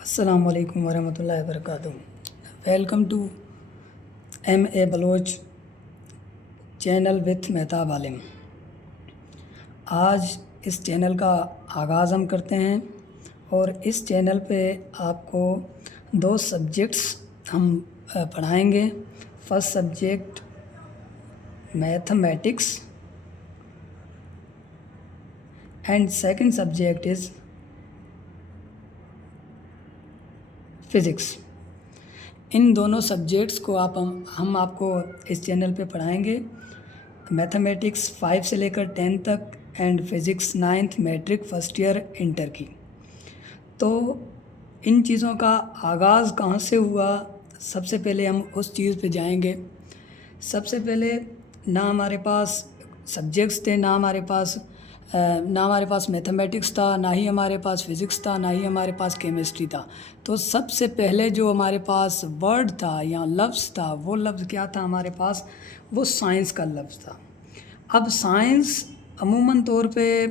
अस्सलाम वालेकुम वरहमतुल्लाहि वबरकातुहू। Welcome to MA Baloch channel with Mehtab Alim. आज इस चैनल का आगाज़ हम करते हैं और इस चैनल पे आपको दो सब्जेक्ट्स हम पढ़ाएंगे। First subject mathematics and second subject is physics. इन दोनों सब्जेक्ट्स को हम आपको इस चैनल पे पढ़ाएंगे। मैथमेटिक्स 5 से लेकर 10 तक and physics 9th matric first year inter की। तो इन चीज़ों का आगाज़ कहाँ से हुआ, सबसे पहले हम उस चीज़ पे जाएंगे। सबसे पहले ना हमारे पास सब्जेक्ट्स थे, ना हमारे पास मैथमेटिक्स था, ना ही हमारे पास फिज़िक्स था, ना ही हमारे पास केमिस्ट्री था। तो सबसे पहले जो हमारे पास वर्ड था या लफ्ज़ था, वो लफ्ज़ क्या था हमारे पास? वो साइंस का लफ्ज़ था। अब साइंस अमूमन तौर पे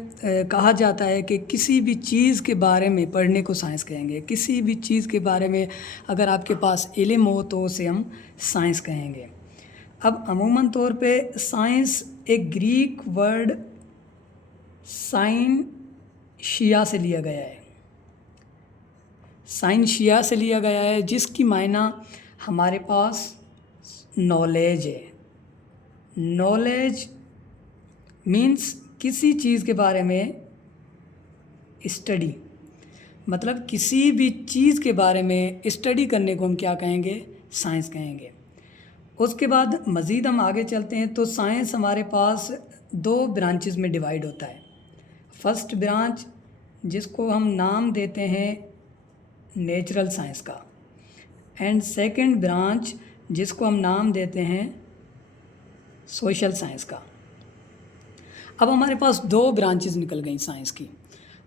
कहा जाता है कि किसी भी चीज़ के बारे में पढ़ने को साइंस कहेंगे। किसी भी चीज़ के बारे में अगर आपके पास इल्म हो तो उसे हम साइंस कहेंगे। अब अमूमन तौर पे साइंस एक ग्रीक वर्ड साइंशिया से लिया गया है। साइंशिया से लिया गया है, जिसकी मायना हमारे पास नॉलेज है। नॉलेज मीन्स किसी चीज़ के बारे में स्टडी, मतलब किसी भी चीज़ के बारे में स्टडी करने को हम क्या कहेंगे? साइंस कहेंगे। उसके बाद मज़ीद हम आगे चलते हैं तो साइंस हमारे पास दो ब्रांचेस में डिवाइड होता है। फर्स्ट ब्रांच जिसको हम नाम देते हैं नेचुरल साइंस का, एंड सेकंड ब्रांच जिसको हम नाम देते हैं सोशल साइंस का। अब हमारे पास दो ब्रांचेस निकल गई साइंस की।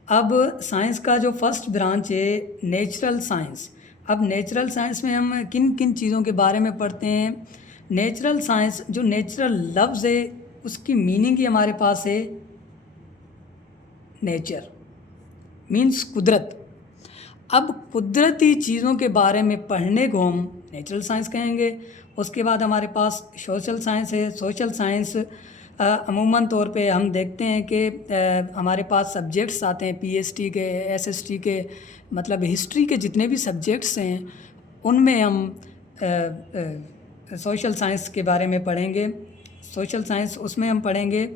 अब साइंस का जो फर्स्ट ब्रांच है नेचुरल साइंस। अब नेचुरल साइंस में हम किन किन चीज़ों के बारे में पढ़ते हैं? नेचुरल साइंस, जो नेचुरल लफ्ज़ है उसकी मीनिंग ही हमारे पास है नेचर मीन्स कुदरत। अब कुदरती चीज़ों के बारे में पढ़ने को हम नेचुरल साइंस कहेंगे। उसके बाद हमारे पास सोशल साइंस है। सोशल साइंस अमूमन तौर पे हम देखते हैं कि हमारे पास सब्जेक्ट्स आते हैं PhD के, SST के, मतलब हिस्ट्री के जितने भी सब्जेक्ट्स हैं उनमें हम सोशल साइंस के बारे में पढ़ेंगे। सोशल साइंस उसमें हम पढ़ेंगे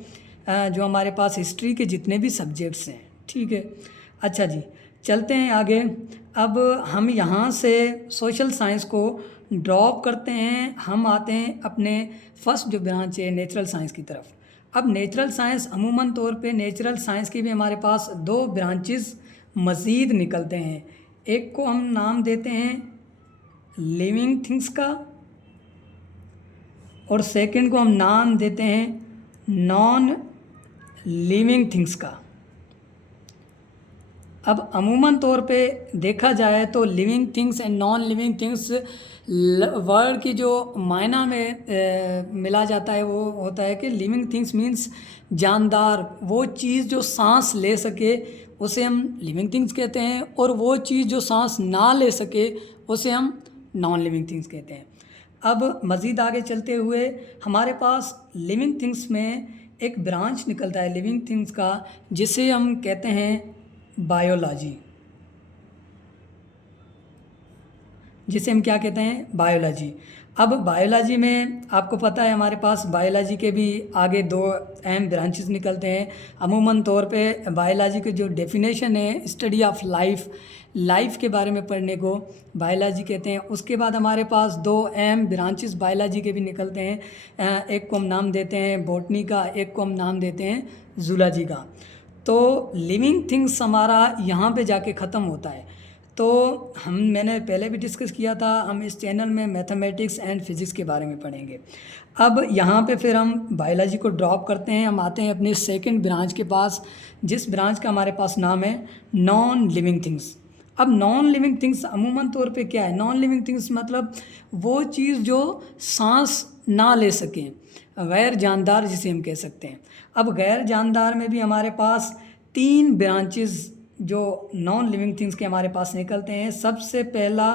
जो हमारे पास हिस्ट्री के जितने भी सब्जेक्ट्स हैं। ठीक है, अच्छा जी, चलते हैं आगे। अब हम यहाँ से सोशल साइंस को ड्रॉप करते हैं, हम आते हैं अपने फर्स्ट जो ब्रांच है नेचुरल साइंस की तरफ। अब नेचुरल साइंस अमूमन तौर पे नेचुरल साइंस की भी हमारे पास दो ब्रांचेस मज़ीद निकलते हैं। एक को हम नाम देते हैं लिविंग थिंग्स का और सेकंड को हम नाम देते हैं नॉन लिविंग थिंग्स का। अब अमूमन तौर पे देखा जाए तो living things and non living things word की जो मायना में मिला जाता है वो होता है कि लिविंग थिंग्स मीन्स जानदार, वो चीज़ जो सांस ले सके उसे हम लिविंग थिंग्स कहते हैं, और वो चीज़ जो सांस ना ले सके उसे हम नॉन लिविंग थिंग्स कहते हैं। अब मज़ीद आगे चलते हुए हमारे पास लिविंग थिंग्स में एक ब्रांच निकलता है लिविंग थिंग्स का, जिसे हम कहते हैं बायोलॉजी, जिसे हम क्या कहते हैं? बायोलॉजी। अब बायोलॉजी में आपको पता है हमारे पास बायोलॉजी के भी आगे दो अहम ब्रांचेस निकलते हैं। अमूमन तौर पे बायोलॉजी की जो डेफिनेशन है स्टडी ऑफ लाइफ के बारे में पढ़ने को बायोलॉजी कहते हैं। उसके बाद हमारे पास दो अहम ब्रांचेस बायोलॉजी के भी निकलते हैं। एक को हम नाम देते हैं बॉटनी का, एक को हम नाम देते हैं जूलॉजी का। तो लिविंग थिंग्स हमारा यहाँ पे जाके ख़त्म होता है। तो मैंने पहले भी डिस्कस किया था, हम इस चैनल में मैथमेटिक्स एंड फिज़िक्स के बारे में पढ़ेंगे। अब यहाँ पे फिर हम बायोलॉजी को ड्रॉप करते हैं, हम आते हैं अपने सेकंड ब्रांच के पास, जिस ब्रांच का हमारे पास नाम है नॉन लिविंग थिंग्स। अब नॉन लिविंग थिंग्स अमूमन तौर पे क्या है? नॉन लिविंग थिंग्स मतलब वो चीज़ जो सांस ना ले सकें, गैर जानदार जिसे हम कह सकते हैं। अब गैर जानदार में भी हमारे पास तीन ब्रांचेस जो नॉन लिविंग थिंग्स के हमारे पास निकलते हैं। सबसे पहला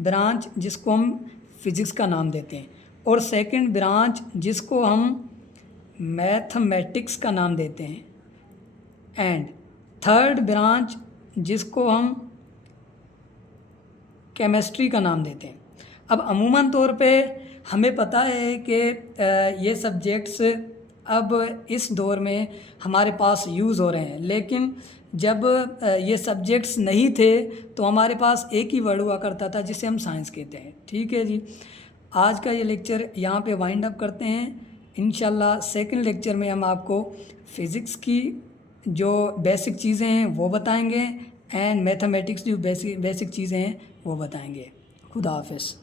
ब्रांच जिसको हम फिज़िक्स का नाम देते हैं, और सेकंड ब्रांच जिसको हम मैथमेटिक्स का नाम देते हैं, एंड थर्ड ब्रांच जिसको हम केमिस्ट्री का नाम देते हैं। अब अमूमन तौर पे हमें पता है कि ये सब्जेक्ट्स अब इस दौर में हमारे पास यूज़ हो रहे हैं, लेकिन जब ये सब्जेक्ट्स नहीं थे तो हमारे पास एक ही वर्ड हुआ करता था जिसे हम साइंस कहते हैं। ठीक है जी, आज का ये लेक्चर यहाँ पे वाइंड अप करते हैं। इंशाल्लाह सेकंड लेक्चर में हम आपको फ़िज़िक्स की जो बेसिक चीज़ें हैं वो बताएंगे, एंड मैथमेटिक्स जो बेसिक चीज़ें हैं वो बताएंगे। खुदा हाफिज़।